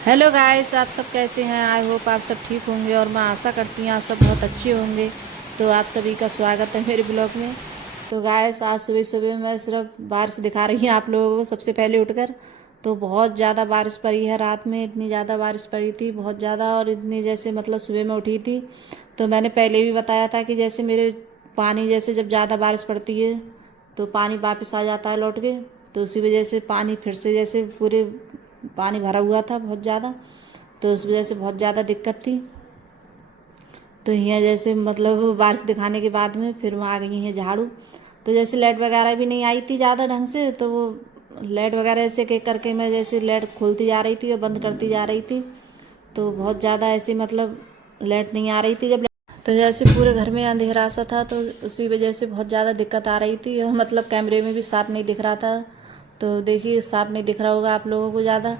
Hello guys, आप सब कैसे हैं। आई होप आप सब ठीक होंगे और मैं आशा करती हूँ आप सब बहुत अच्छे होंगे। तो आप सभी का स्वागत है मेरे ब्लॉग में। तो गाइस, आज सुबह सुबह मैं सिर्फ बारिश दिखा रही हूँ आप लोगों को। सबसे पहले उठकर तो बहुत ज़्यादा बारिश पड़ी है। रात में इतनी ज़्यादा बारिश पड़ी थी, बहुत ज़्यादा। और इतनी जैसे मतलब सुबह में उठी थी तो मैंने पहले भी बताया था कि जैसे मेरे पानी जैसे जब ज़्यादा बारिश पड़ती है तो पानी वापस आ जाता है लौट के। तो उसी वजह से पानी फिर से जैसे पूरे पानी भरा हुआ था बहुत ज़्यादा। तो उस वजह से बहुत ज़्यादा दिक्कत थी। तो यहाँ जैसे मतलब बारिश दिखाने के बाद में फिर वहाँ आ गई है झाड़ू। तो जैसे लाइट वगैरह भी नहीं आई थी ज़्यादा ढंग से, तो वो लाइट वगैरह ऐसे के करके मैं जैसे लाइट खोलती जा रही थी और बंद करती जा रही थी। तो बहुत ज़्यादा ऐसे मतलब लाइट नहीं आ रही थी जब। तो जैसे पूरे घर में अंधेरा सा था तो उसी वजह से बहुत ज़्यादा दिक्कत आ रही थी और मतलब कैमरे में भी साफ नहीं दिख रहा था। तो देखिए, साफ नहीं दिख रहा होगा आप लोगों को ज़्यादा,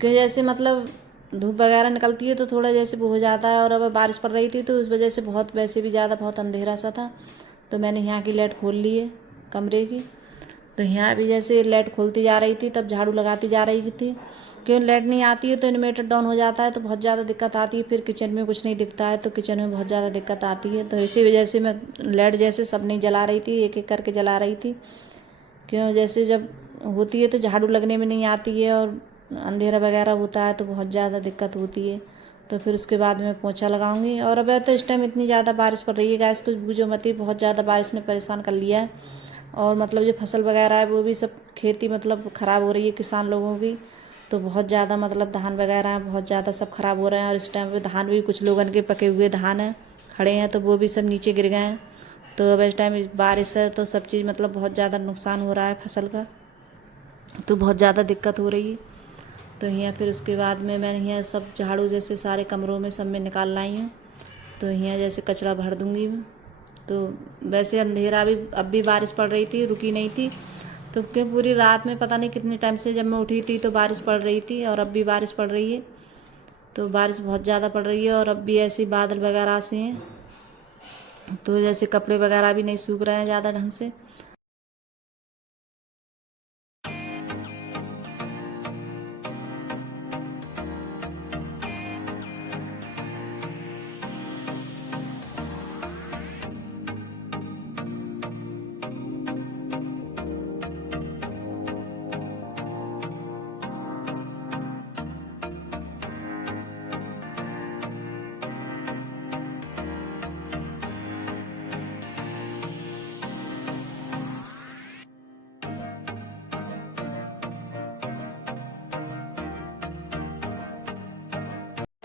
क्योंकि जैसे मतलब धूप वगैरह निकलती है तो थोड़ा जैसे वो हो जाता है। और अब बारिश पड़ रही थी तो उस वजह से बहुत वैसे भी ज़्यादा बहुत अंधेरा सा था। तो मैंने यहाँ की लाइट खोल ली है कमरे की। तो यहाँ भी जैसे लाइट खोलती जा रही थी तब झाड़ू लगाती जा रही थी। क्यों लाइट नहीं आती है तो इन्वर्टर डाउन हो जाता है तो बहुत ज़्यादा दिक्कत आती है। फिर किचन में कुछ नहीं दिखता है तो किचन में बहुत ज़्यादा दिक्कत आती है। तो इसी वजह से मैं लाइट जैसे सब नहीं जला रही थी, एक एक करके जला रही थी। क्यों जैसे जब होती है तो झाड़ू लगने में नहीं आती है और अंधेरा वगैरह होता है तो बहुत ज़्यादा दिक्कत होती है। तो फिर उसके बाद मैं पोछा लगाऊंगी। और अब तो इस टाइम इतनी ज़्यादा बारिश पड़ रही है गैस, कुछ बूझो मत ही, बहुत ज़्यादा बारिश ने परेशान कर लिया है। और मतलब जो फसल वगैरह है वो भी सब खेती मतलब ख़राब हो रही है किसान लोगों की। तो बहुत ज़्यादा मतलब धान वगैरह हैं बहुत ज़्यादा सब खराब हो रहे हैं। और इस टाइम पे धान भी कुछ लोगन के पके हुए धान हैं खड़े हैं तो वो भी सब नीचे गिर गए हैं। तो अब इस टाइम बारिश है तो सब चीज़ मतलब बहुत ज़्यादा नुकसान हो रहा है फसल का। तो बहुत ज़्यादा दिक्कत हो रही है। तो यहाँ फिर उसके बाद में मैंने यहाँ सब झाड़ू जैसे सारे कमरों में सब में निकाल लाई हूँ। तो यहाँ जैसे कचरा भर दूँगी मैं। तो वैसे अंधेरा भी अब भी बारिश पड़ रही थी, रुकी नहीं थी। तो क्यों पूरी रात में पता नहीं कितने टाइम से जब मैं उठी थी तो बारिश पड़ रही थी और अब भी बारिश पड़ रही है। तो बारिश बहुत ज़्यादा पड़ रही है और अब भी ऐसे बादल वगैरह से हैं। तो जैसे कपड़े वगैरह भी नहीं सूख रहे हैं ज़्यादा ढंग से।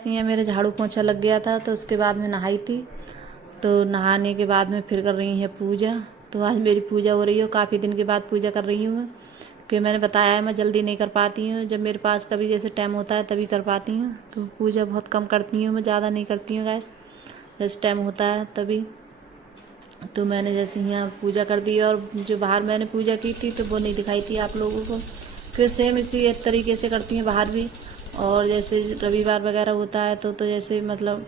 ये मेरे झाड़ू पोंछा लग गया था तो उसके बाद में नहाई थी। तो नहाने के बाद में फिर कर रही है पूजा। तो आज मेरी पूजा हो रही है, काफ़ी दिन के बाद पूजा कर रही हूँ मैं। क्योंकि मैंने बताया है मैं जल्दी नहीं कर पाती हूँ, जब मेरे पास कभी जैसे टाइम होता है तभी कर पाती हूँ। तो पूजा बहुत कम करती हूँ मैं, ज़्यादा नहीं करती हूँ गैस, जैसे टाइम होता है तभी। तो मैंने जैसे यहाँ पूजा कर दी और जो बाहर मैंने पूजा की थी तो वो नहीं दिखाई थी आप लोगों को। फिर सेम इसी एक तरीके से करती हैं बाहर भी। और जैसे रविवार वगैरह होता है तो जैसे मतलब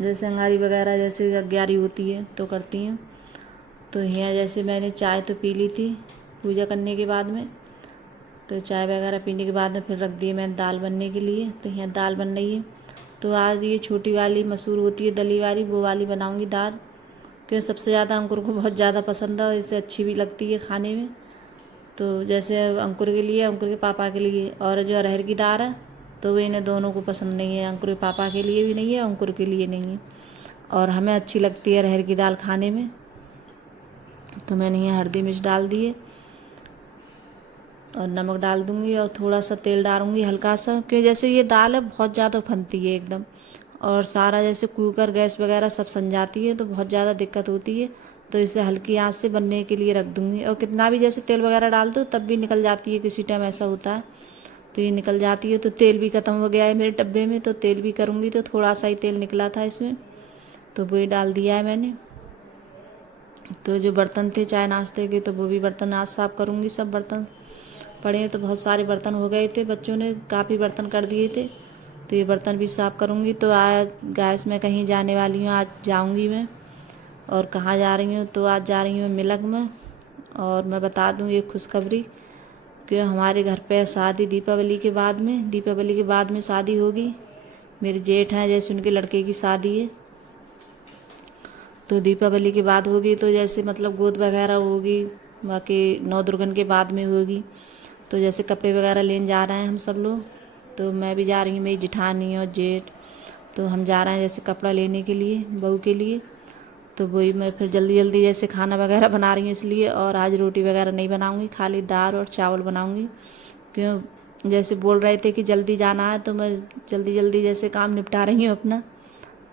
जैसे अंगारी वगैरह जैसे ग्यारह होती है तो करती हूँ। तो यहाँ जैसे मैंने चाय तो पी ली थी पूजा करने के बाद में। तो चाय वगैरह पीने के बाद में फिर रख दी मैंने दाल बनने के लिए। तो यहाँ दाल बन रही है। तो आज ये छोटी वाली मसूर होती है दली वाली, वो वाली बनाऊँगी दाल। क्योंकि सबसे ज़्यादा अंकुर को बहुत ज़्यादा पसंद है और इससे अच्छी भी लगती है खाने में। तो जैसे अंकुर के लिए, अंकुर के पापा के लिए, और जो अरहर की दाल है तो वो इन्हें दोनों को पसंद नहीं है। अंकुर के पापा के लिए भी नहीं है, अंकुर के लिए नहीं है। और हमें अच्छी लगती है अरहर की दाल खाने में। तो मैंने यहाँ हल्दी मिर्च डाल दिए और नमक डाल दूँगी और थोड़ा सा तेल डालूँगी हल्का सा, क्योंकि जैसे ये दाल है बहुत ज़्यादा फनती है एकदम। और सारा जैसे कुकर गैस वगैरह सब सन जाती है तो बहुत ज़्यादा दिक्कत होती है। तो इसे हल्की आंच से बनने के लिए रख दूँगी। और कितना भी जैसे तेल वगैरह डाल दो तब भी निकल जाती है, किसी टाइम ऐसा होता है। तो ये निकल जाती है। तो तेल भी ख़त्म हो गया है मेरे डब्बे में, तो तेल भी करूँगी तो थोड़ा सा ही तेल निकला था इसमें, तो वही डाल दिया है मैंने। तो जो बर्तन थे चाय नाश्ते के तो वो भी बर्तन आज साफ़ करूँगी। सब बर्तन पड़े हैं तो बहुत सारे बर्तन हो गए थे, बच्चों ने काफ़ी बर्तन कर दिए थे। तो ये बर्तन भी साफ़ करूँगी। तो आज गैस में कहीं जाने वाली हूँ, आज जाऊँगी मैं। और कहाँ जा रही हूँ तो आज जा रही हूँ मिलक में। और मैं बता दूँ एक खुशखबरी कि हमारे घर पे शादी दीपावली के बाद में शादी होगी। मेरे जेठ हैं, जैसे उनके लड़के की शादी है, तो दीपावली के बाद होगी। तो जैसे मतलब गोद वगैरह होगी, बाकी नौ दुर्गन के बाद में होगी। तो जैसे कपड़े वगैरह लेने जा रहे हैं हम सब लोग, तो मैं भी जा रही हूँ, मेरी जिठानी और जेठ, तो हम जा रहे हैं जैसे कपड़ा लेने के लिए बहू के लिए। तो वही मैं फिर जल्दी जल्दी जैसे खाना वगैरह बना रही हूँ इसलिए, और आज रोटी वगैरह नहीं बनाऊँगी, खाली दाल और चावल बनाऊँगी। क्यों, जैसे बोल रहे थे कि जल्दी जाना है, तो मैं जल्दी जल्दी जैसे काम निपटा रही हूँ अपना।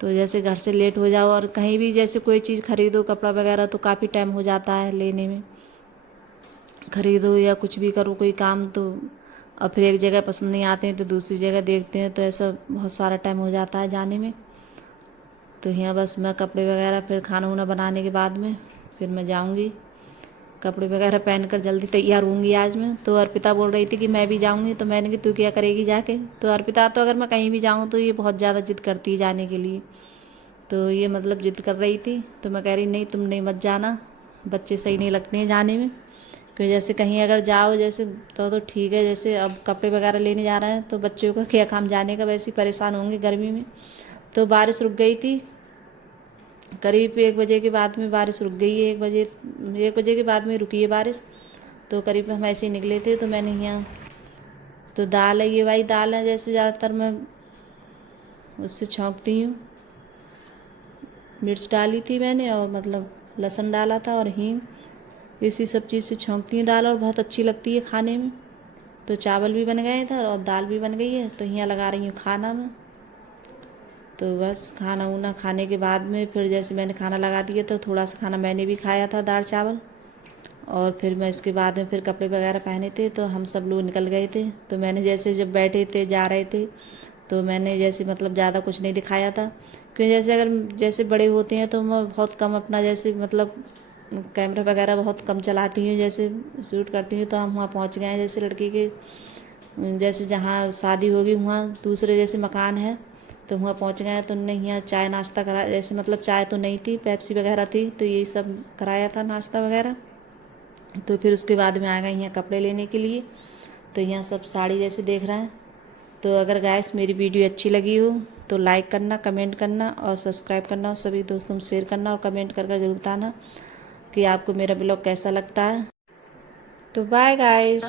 तो जैसे घर से लेट हो जाओ और कहीं भी जैसे कोई चीज़ खरीदो कपड़ा वगैरह, तो काफ़ी टाइम हो जाता है लेने में, खरीदो या कुछ भी करो कोई काम तो। और फिर एक जगह पसंद नहीं आते हैं तो दूसरी जगह देखते हैं, तो ऐसा बहुत सारा टाइम हो जाता है जाने में। तो यहाँ बस मैं कपड़े वगैरह फिर खाना वाना बनाने के बाद में फिर मैं जाऊँगी, कपड़े वगैरह पहन कर जल्दी तैयार होंगी आज मैं। तो अर्पिता बोल रही थी कि मैं भी जाऊँगी, तो मैंने कि तू क्या करेगी जाके। तो अर्पिता तो अगर मैं कहीं भी जाऊँ तो ये बहुत ज़्यादा जिद करती है जाने के लिए। तो ये मतलब जिद कर रही थी, तो मैं कह रही नहीं तुम नहीं मत जाना, बच्चे सही नहीं लगते हैं जाने में। क्योंकि जैसे कहीं अगर जाओ जैसे तो ठीक है, जैसे अब कपड़े वगैरह लेने जा रहे हैं तो बच्चों का क्या काम जाने का, वैसे ही परेशान होंगे गर्मी में। तो बारिश रुक गई थी, करीब 1 बजे के बाद में बारिश रुक गई है। 1 बजे के बाद में रुकी है बारिश। तो करीब हम ऐसे ही निकले थे, तो मैंने यहाँ तो दाल है, ये वाली दाल है जैसे ज़्यादातर मैं उससे छौंकती हूँ। मिर्च डाली थी मैंने और मतलब लहसुन डाला था और हींग, इसी सब चीज़ से छौंकती हूँ दाल, और बहुत अच्छी लगती है खाने में। तो चावल भी बन गए थे और दाल भी बन गई है, तो यहाँ लगा रही हूँ खाना में। तो बस खाना उना खाने के बाद में फिर जैसे मैंने खाना लगा दिया, तो थोड़ा सा खाना मैंने भी खाया था, दाल चावल। और फिर मैं इसके बाद में फिर कपड़े वगैरह पहने थे, तो हम सब लोग निकल गए थे। तो मैंने जैसे जब बैठे थे जा रहे थे, तो मैंने जैसे मतलब ज़्यादा कुछ नहीं दिखाया था। क्योंकि जैसे अगर जैसे बड़े होते हैं तो मैं बहुत कम अपना जैसे मतलब कैमरा वगैरह बहुत कम चलाती हूँ, जैसे शूट करती हूँ। तो हम वहाँ पहुँच गए हैं जैसे लड़की के जैसे जहाँ शादी होगी वहाँ दूसरे जैसे मकान है, तो वहाँ पहुँच गए हैं। तो उनने यहाँ चाय नाश्ता करा, जैसे मतलब चाय तो नहीं थी, पेप्सी वगैरह थी, तो यही सब कराया था नाश्ता वगैरह। तो फिर उसके बाद में आ गए यहाँ कपड़े लेने के लिए। तो यहाँ सब साड़ी जैसे देख रहे हैं। तो अगर गाइस मेरी वीडियो अच्छी लगी हो तो लाइक करना, कमेंट करना और सब्सक्राइब करना, और सभी दोस्तों में शेयर करना, और कमेंट कर जरूर बताना कि आपको मेरा ब्लॉग कैसा लगता है। तो बाय गाइस।